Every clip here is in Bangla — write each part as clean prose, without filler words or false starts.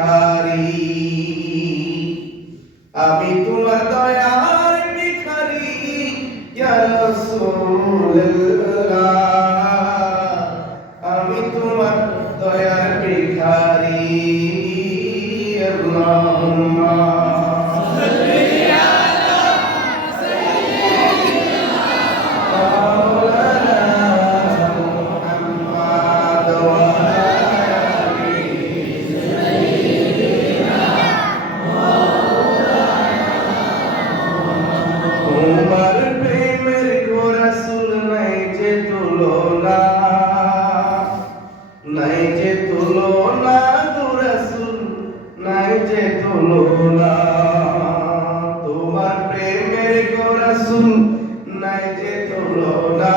ভিখারি, আমি তোমার দয়ার ভিখারি ইয়া রাসূলুল্লাহ, আমি তোমার দয়ার ভিখারি। আল্লাহুম্মা নাই যে তুলনা গো রাসূল, নাই যে তুলনা, তোমার প্রেমের গো রাসূল নাই যে তুলনা,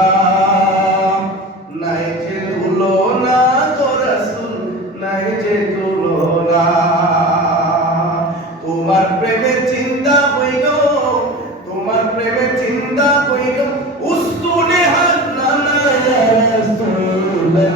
নাই যে তুলনা গো রাসূল, নাই যে তুলনা। তোমার প্রেমে চিন্তা হইল, তোমার প্রেমে চিন্তা হইল উস্তুনে হাত নানা ইয়া রাসূলুল্লাহ।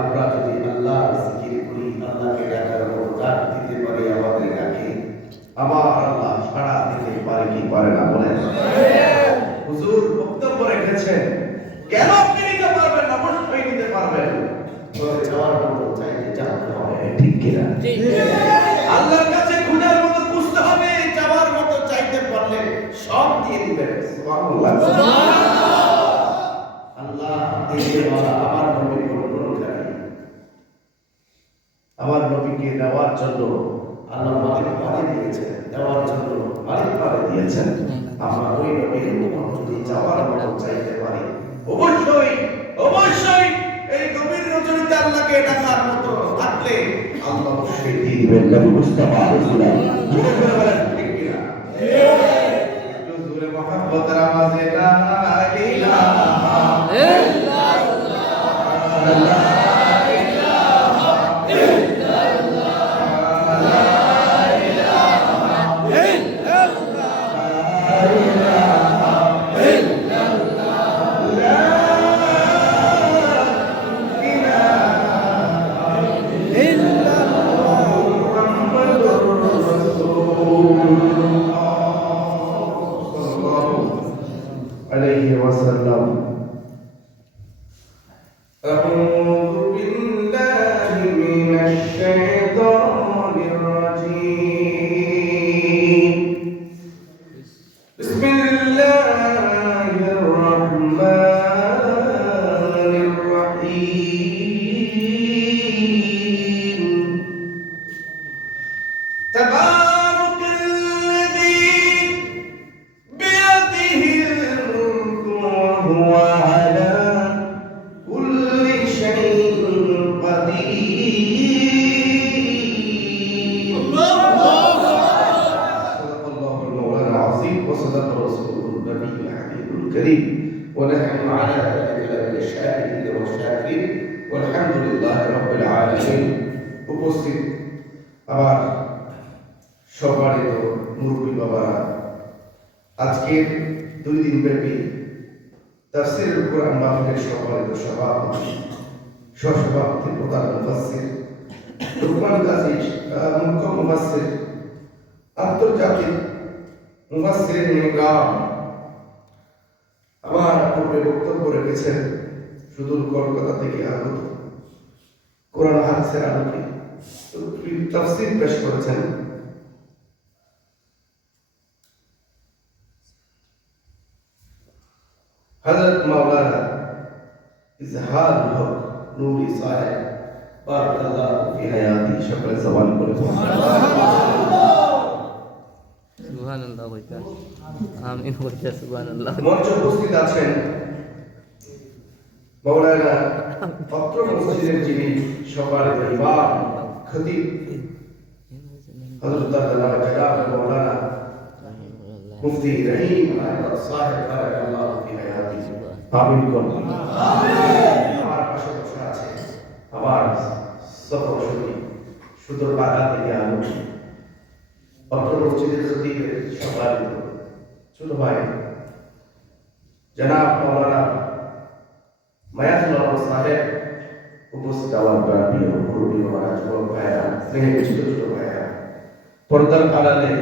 আমরা যদি আল্লাহ জিকির করি, আল্লাহকে ডাকার ডাক দিতে পারি, আমাদের ডাকে আমার আল্লাহ সাড়া দিতে পারে কি পারে না বলেন? হুজুর বক্তব্য রেখেছেন, কেন আপনি নিতে পারবেন না? অবশ্যই নিতে পারবেন। তবে যাওয়ার মতো চাইতে জানতে হবে, ঠিক কিনা? আল্লাহর কাছে খুঁজার মতো খুঁজতে হবে, যাওয়ার মতো চাইতে পারলে সব দিয়ে দিবেন। সুবহানাল্লাহ, সুবহানাল্লাহ। আল্লাহ দিয়ে বলা আমার নবীর অনুগামী, আমার নবীকে দেওয়ার জন্য আল্লাহ মালিক পানি দিয়েছেন, দেওয়ার জন্য মালিক পানি দিয়েছেন। আমরা ওই নবীর যদি যাওয়ার মতো চাইতে পারি, অবশ্যই অবশ্যই এই গভীর রজনীতে আল্লাহকে ডাকার মতো থাকলে আল্লাহ অবশ্যই দিয়ে দিবেন। নবী মুস্তাফা রাসূলুল্লাহ জোরে করে বলেন, ঠিক কিনা? একটু জোরে মহব্বতের আওয়াজে লা ইলাহা ইল্লাল্লাহ। أعوذ بالله من الشيطان الرجيم. بسم الله الرحمن الرحيم. تبارك الذي بيده الملك وهو على كل شيء قدير. صدق الله المولى العظيم وصدق رسوله النبي الحبيب الكريم ونحن على ذلك من الشاهدين والشاكرين والحمد لله رب العالمين. উপস্থিত আবার সম্মানিত মুরব্বী বাবারা, আজকের 2 দিন ব্যাপী তাফসীরুল কুরআন মাহফিলের সম্মানিত সভাপতি, সহসভাপতি, প্রধান মুফাসসির লুকমান গাজী, মুখ্য মুফাসসির, আন্তর্জাতিক মুফাসসিরিন ইকরাম আমার পূর্বে বক্তব্য রেখেছেন সুদূর কলকাতা থেকে আগত কোরআন হাদিসের আলোকে তাফসীর পেশ করেছেন। হযরত মাওলানা ইজহারুল হক নূরি সাহেব বারাকাল্লাহু ফি হায়াতি, সকলে জবান করে সুবহানাল্লাহ কইতা আমিন কইতা সুবহানাল্লাহ। মঞ্চে উপস্থিত আছেন মাওলানা পত্র মসজিদের যিনি সকালের ইমাম খতিব হযরত আল্লাহ জনাব মাওলানা মুফতি রহিম আহমদ সাহেব বারাকাল্লাহু ফি হায়াতি। আমিন বলুন। আমার পাশে বসে আছে আমার সহসঙ্গী সুদূর বাগা থেকে আগত পত্র মসজিদের খতিবের সভাপতি ছোট ভাই জনাব মাওলানা মায়াতুল্লাহ সাহেব, উপস্থিত আমার প্রিয় মুরব্বী বাবা, যুবক ভাইরা, স্নেহের ছোট ছোট ভাইরা, পর্দার আড়ালে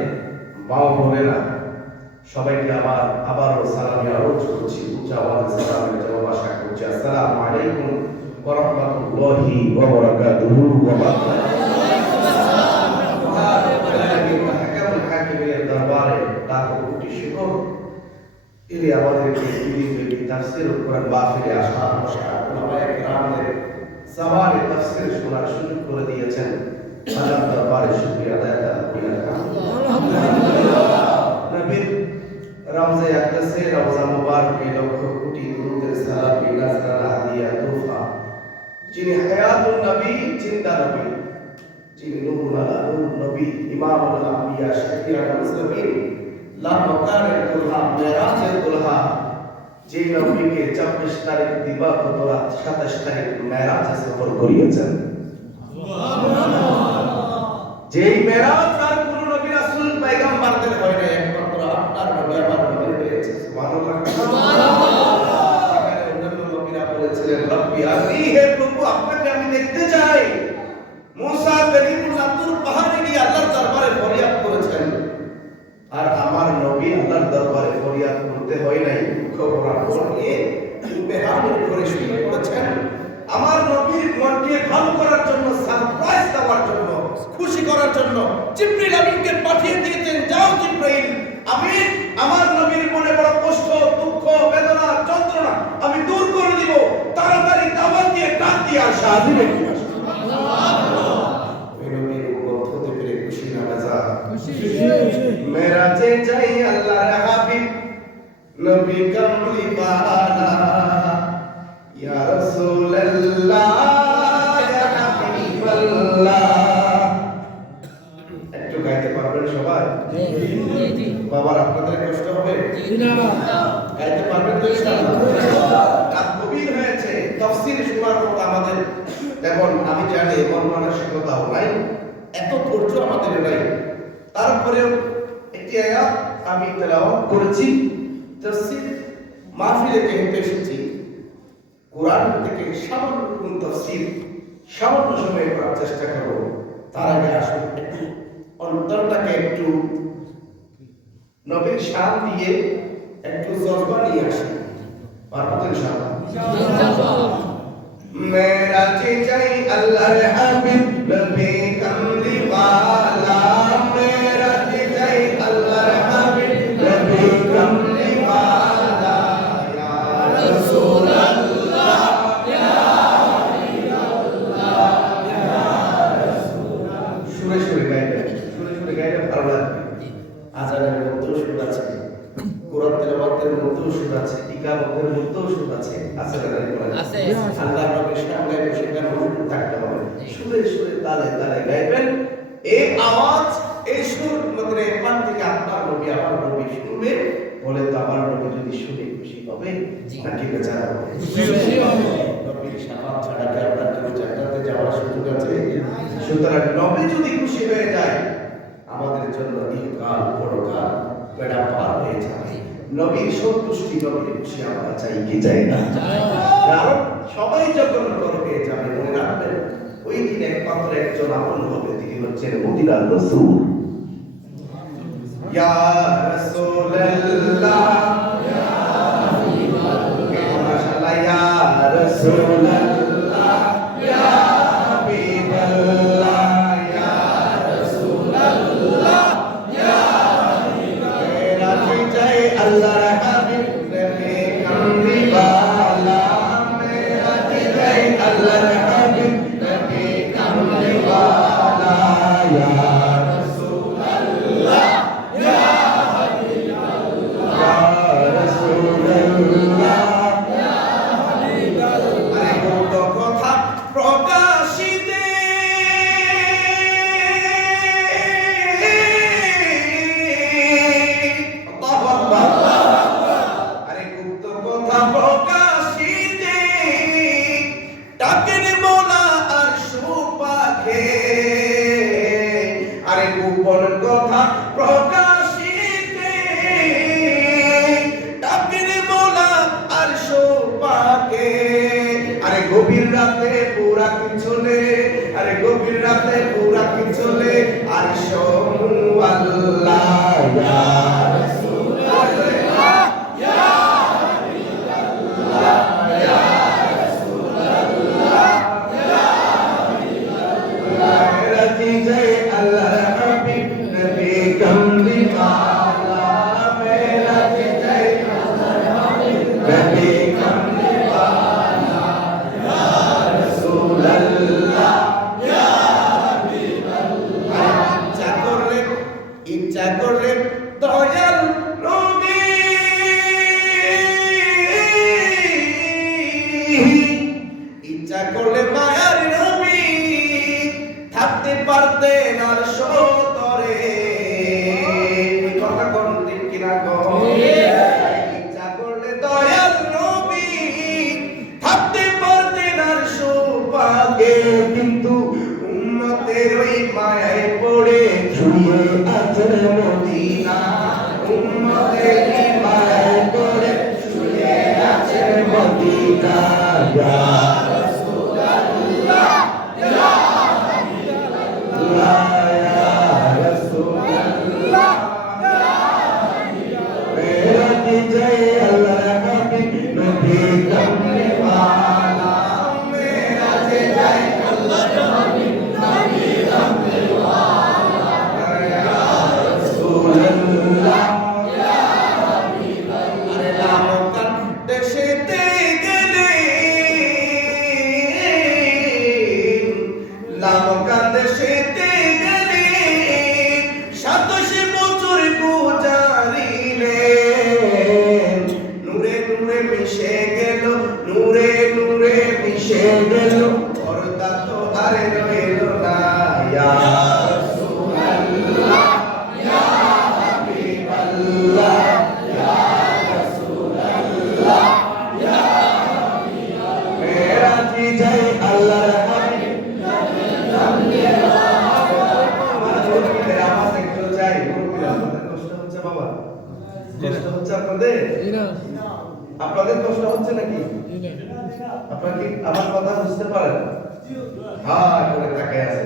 মা ও বোনেরা, সবাইকে আবারও সালামি আরজ করছি, উচ্চ আওয়াজে সালামের জবাব আশা করছি। আসসালামু আলাইকুম ওয়া রাহমাতুল্লাহি ওয়া বারাকাতুহু ওয়া হাকিমের দরবারে লাখো কোটি শুকর, তিনি আমাদেরকে তাফসীর কোরআন মাহফিলে আসা উলামায়ে কেরামদের জবানে তাফসীর শোনার সুযোগ করে দিয়েছেন। আল্লাহর দরবারে শুকরিয়া আদায় করি আলহামদুলিল্লাহ। নবীর রওজা আকদাসে রওজা মুবারকে লক্ষ কোটি দুরূদের সালাম নাজরানা হাদিয়া তোফা, যিনি হায়াতুন নবী, জিন্দা নবী, যিনি নূরুল আলা নূর নবী, ইমামুল আম্বিয়া, শফিউল মুসলিমিন, লা মাকানের দুলহা, মেরাজের দুলহা, যে নবীকে ২৪ তারিখ দিবাগত রাত ২৭ তারিখ মেরাজে সফর করিয়েছেন। যেই মেরাজ আর কোন নবী রাসূল পয়গম্বরদের হয় না, একমাত্র আপনার নবী আমার নবী হয়েছে। সুবহানাল্লাহ। এখানে অন্যান্য নবীরা বলেছিলেন রব্বি আরনি, হে প্রভু আপনাকে আমি দেখতে চাই। মুসা কালিমুল্লাহ তুর পাহাড়ে গিয়ে আল্লাহর দরবারে ফরিয়াদ করেছেন, আর আমার নবী আল্লাহর দরবারে ফরিয়াদ করতে হয় নাই, খবরা নিয়ে বেহালের করে শুয়ে পড়েছেন। আমার নবীর মনকে ভালো করার জন্য, সারপ্রাইজ দেওয়ার জন্য, খুশি করার জন্য জিবরিল আমিনকে পাঠিয়ে দিয়েছেন, যাও জিবরাইল, আমি আমার নবীর মনে বড় কষ্ট, দুঃখ, বেদনা, যন্ত্রণা আমি দূর করে দিব, তাড়াতাড়ি দাওয়াত দিয়ে ডাক দিয়ে আসা দিবে। মেরাজে যাই আল্লাহর হাবিব নবী কামলি বালা, ইয়া রাসূলুল্লাহ ইয়া হাবিবাল্লাহ। একটু গাইতে পারবেন সবাই? জি। বাবার আপনাদের কষ্ট হবে? জি না। গাইতে পারবেন তো ইনশাআল্লাহ? রাত গভীর হয়েছে, তাফসীর শোনার মতো আমাদের তেমন আমি জানি মন মানসিকতাও নাই, এত ধৈর্য আমাদের নাই। তারপরেও একটি আয়াত আমি তেলাওয়াত করেছি। তাফসীর মাহফিলে যেহেতু এসেছি, কোরআন থেকে সামান্য কোন তাফসীর সামান্য সময়ে করার চেষ্টা করব। তার আগে আসুন একটু অন্তরটাকে একটু নবীর শান দিয়ে একটু জজবা নিয়ে আসি। পারবেন ইনশাআল্লাহ? ইনশাআল্লাহ। মেরাজে যাই আল্লাহর হাবিব নবী কামলি ওয়ালা, মেরাজে যাই আল্লাহর হাবিব নবী কামলি ওয়ালা, ইয়া রাসূলুল্লাহ ইয়া হাবিবাল্লাহ ইয়া রাসূলুল্লাহ। সুরে সুরে গাইলে ভালো লাগবে। আজানের মধ্যেও সুর আছে, কোরআন তেলাওয়াতের মধ্যেও সুর আছে, ইকামতের মধ্যেও সুর আছে। আছে না? আছে। আল্লাহর নবীর সামনে সেখানে সুর থাকতে হবে, সুরে সুরে তালে তালে গাইবেন। এই আওয়াজ, এই সুর মধ্যে পান থেকে আপনার নবী আমার নবী শুনবে, বলে তো আমার নবী যদি শুনে খুশি হবে নাকি বেচারা হবে? খুশি হবে। নবীর শাফাত ছাড়া কি আপনার কেউ জান্নাতে যাওয়ার সুযোগ আছে? সুতরাং নবী যদি খুশি হয়ে যায়, আমাদের জন্য ইহকাল পরকাল বেড়া পার হয়ে যাবে। নবীর সন্তুষ্টি, নবীর খুশি আমরা চাই কি চাই না? কারণ সবাই যখন বড় হয়ে যাবে, মনে রাখবেন ওই দিন একমাত্র একজন আপন হবে, তিনি হচ্ছেন মদিনার রাসূল। ইয়া রাসূলুল্লাহ মাশাআল্লাহ ইয়া রাসূলুল্লাহ ইয়া হাবিবাল্লাহ ইয়া রাসূলুল্লাহ ইয়া হাবিবাল্লাহ রাজি চাই আল্লাহর হাবিব নবী কামলিওয়ালা মেরা রাজি চাই আল্লাহর হাবিব নবী কামলিওয়ালা ইয়া রাসূলুল্লাহ ইয়া হাবিবাল্লাহ ইয়া রাসূলুল্লাহ গোপন কথা প্রকাশিতে ডাকেন মোলা আর সোপাকে আরে গভীর রাতে পুরা কি চলে আরে গভীর রাতে পুরা কি চলে আর সোমু আল্লাহ ইয়া রাসূলুল্লাহ ইয়া হাবিবাল্লাহ ইয়া রাসূলুল্লাহ ইয়া হাবিবাল্লাহ রাজি জয় আল্লাহ कमली वाला मेरा जय नबी कमली वाला या रसूल अल्लाह या हबीब अल्लाह इच्छा करले दयाल नबी इच्छा करले मायार नबी থাকতে পারতেন আর সতরে ইচ্ছা করলে দয়াল নবী থাকতে পারতেন আর সোপাকে কিন্তু উম্মতের ওই মায়ায় পড়ে ছুঁয়ে আছেন মদিনা উম্মতের ওই মায়ায় পড়ে ছুঁয়ে আছেন মদিনা ইয়া রাসূলুল্লাহ ইয়া হাবিবাল্লাহ ইয়া রাসূলুল্লাহ जय अल्लाह नबी नबी कमली वाला मेरा जय अल्लाह नबी नबी कमली वाला या रसूलुल्लाह या हबीबल्लाह लामकान देशेते गेले लामकान देशेते गेले 27 বছর গুজারিলে মিশে গেল নূরে নূরে মিশে গেল পর্দা তো আর রইল না ইয়া রাসূলুল্লাহ ইয়া হাবিবাল্লাহ ইয়া রাসূলুল্লাহ ইয়া হাবিবাল্লাহ মেরা জি জয় আল্লাহর হাবিব নবী কামলিওয়ালা আওয়াজ একটু চাই আপনাদের কষ্ট হচ্ছে বাবা কষ্ট হচ্ছে আপনাদের আপনাদের কষ্ট হচ্ছে নাকি আপনারা কি আমার কথা বুঝতে পারেন হ্যাঁ করে তাকায়